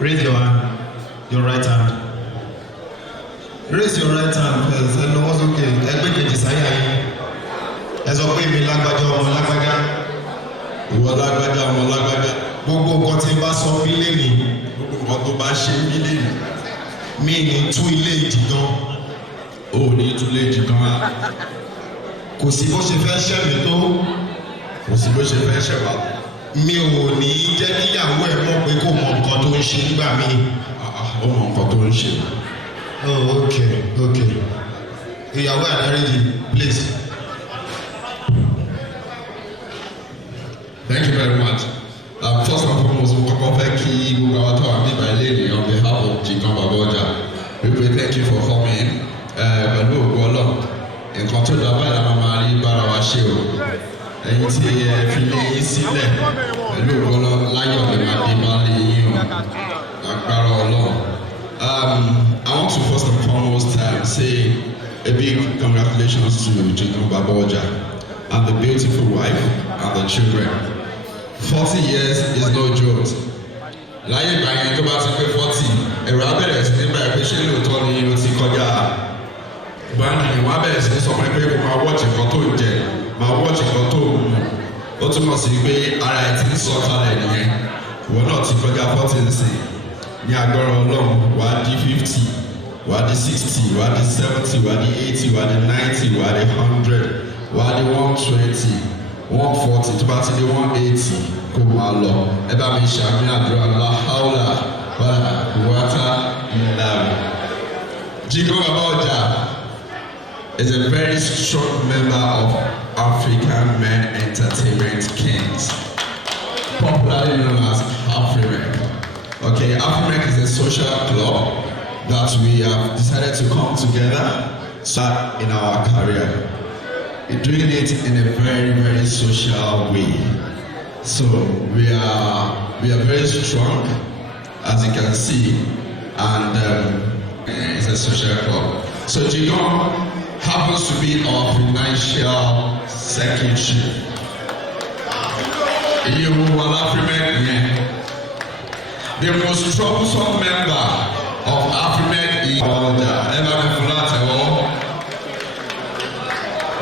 Raise your hand, your right hand. Raise your right hand, because I know what's okay. Everybody desire. As a way, me lágbájá ọmọ lágbájá. Ìwọ lágbájá ọmọ lágbájá. Gbogbo nǹkan tí bá sọ mí lẹ́nu, gbogbo nǹkan tó bá ṣe mí lẹ́nu. Mi ní tú ilé Jigun. O ní tú ilé Jigun. Kò sí bó ṣe fẹ́ ṣẹ́ mi tó. Kò sí bó ṣe fẹ́ ṣẹ́ wa. Mi ò ní jẹ́ kí ìyàwó ẹ̀ mọ̀ pé kò mọ nǹkan tó ń ṣe nígbà míì. Ó mọ nǹkan tó ń ṣe. Oh, okay. Ìyàwó àdáríjì, please. Thank you very much. First and foremost, we come back to my lady on behalf of Jigun Baboja. We pray thank you for coming. Pẹ̀lú ògbọ́lọ̀, nǹkan tó dábàá la máa rí bára wa ṣe o. Ẹ̀yin tí ẹ fi lé yín sílẹ̀ pẹ̀lú ògbọ́lọ̀ láyọ̀ lè máa dé bá lé yín o. Agbára Ọlọ́run. I want to first and foremost say a big congratulations to Jigun Baboja and the beautiful wife and the children. 40 years is no joke. Láyé ìgbà yẹn tó bá ti pé 40, ẹ̀rọ abẹ́rẹ́ sí nígbà pé ṣé lóòótọ́ ni o ti kọjá báńkì ni wọ́n abẹ́rẹ́ sí ní sọ fún ẹ pé kó máa wọ́ọ̀tì nǹkan tó ń jẹ, máa wọ́ọ̀tì nǹkan tó ń mu. Ó túmọ̀ sí pé ara ẹ̀ ti ń sọ kalẹ̀ nìyẹn. Ìwọ náà ti kọjá 40 nsìn. Ní agbára Ọlọ́run, wà á di 50, wà á di 60, wà á di 70, wà á di 80, wà á di 90, wà á di 100, wà á di 120. 140 tó bá ti di 180 kó máa lọ. Ẹ bá mi ṣàmì àdúrà la haula wala quwwata illa billah. Jigun Baboja is a very strong member of African Men Entertainment Kings, popularly known as Afrimek. Okay, Afrimek is a social club that we have decided to come together start in our career. We're doing it in a very, very social way. So we are very strong, as you can see, and it's a social club. So Jigun happens to be our financial secretary. The most troublesome member of Afrimek is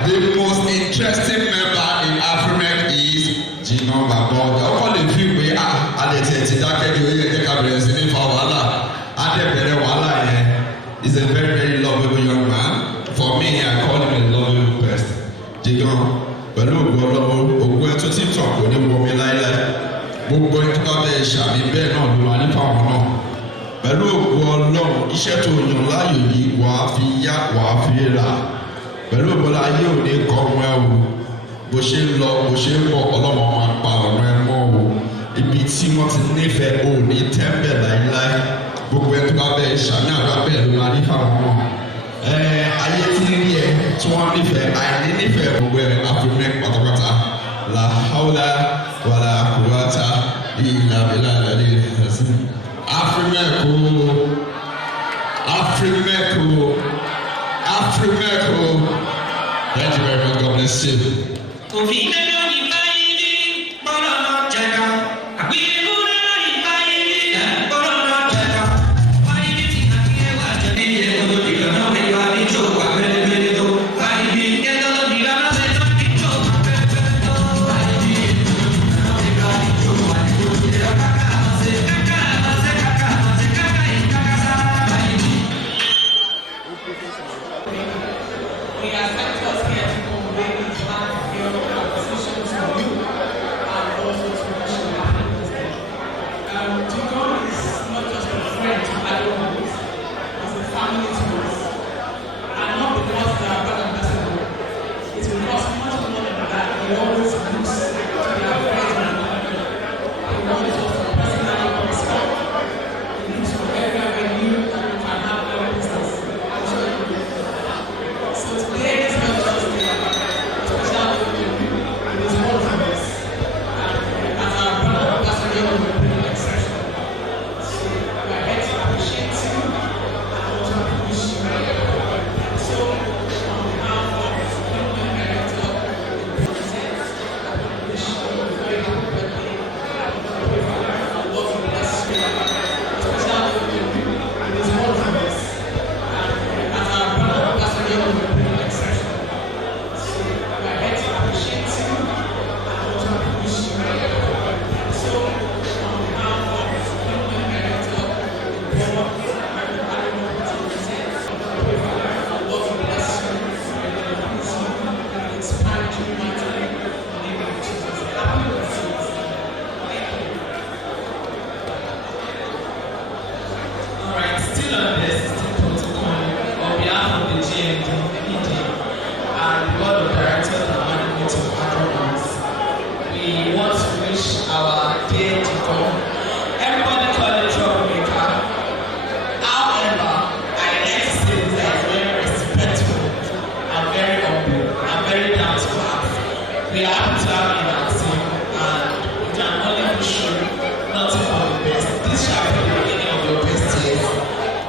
the most interesting member in Afrimek is Jigun Baboja. All the people we are is a very, very lovable young man. For me, I call him a lovable person. Jigun, pẹ̀lú ògbó ẹ̀ tó ti tàn kò ní wọ mi láíláí. Gbogbo ẹ̀ tó bá bẹ́ẹ̀ ṣàmì bẹ́ẹ̀ náà ló wà nípa ọ̀hún náà. Pẹ̀lú ògbó Ọlọ́run, iṣẹ́ tó yàn láàyò yìí wàá fi yá wàá fi rà. Pẹ̀lú ìbọ̀lá ayé òde kọ́ ọmọ ẹ o, bó ṣe ń lọ bó ṣe ń bọ̀ ọlọ́mọ máa pa ọ̀rọ̀ ẹ mọ́ o. Ibi tí wọ́n ti nífẹ̀ẹ́ o ní tẹ́ḿbẹ̀ láíláí. Gbogbo ẹ tó bá bẹ́ẹ̀ ṣàmì àgbà bẹ́ẹ̀ ló máa ní fáwọn náà. ayé tí ń rí ẹ tí wọ́n nífẹ̀ẹ́ àìní nífẹ̀ẹ́ gbogbo ẹ̀ Afrimec pátápátá la hawla wala quwwata illa billahi al-azim. Afrimec o, Afrimec o, Afrimec o. Thank you very much. God bless you.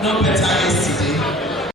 No better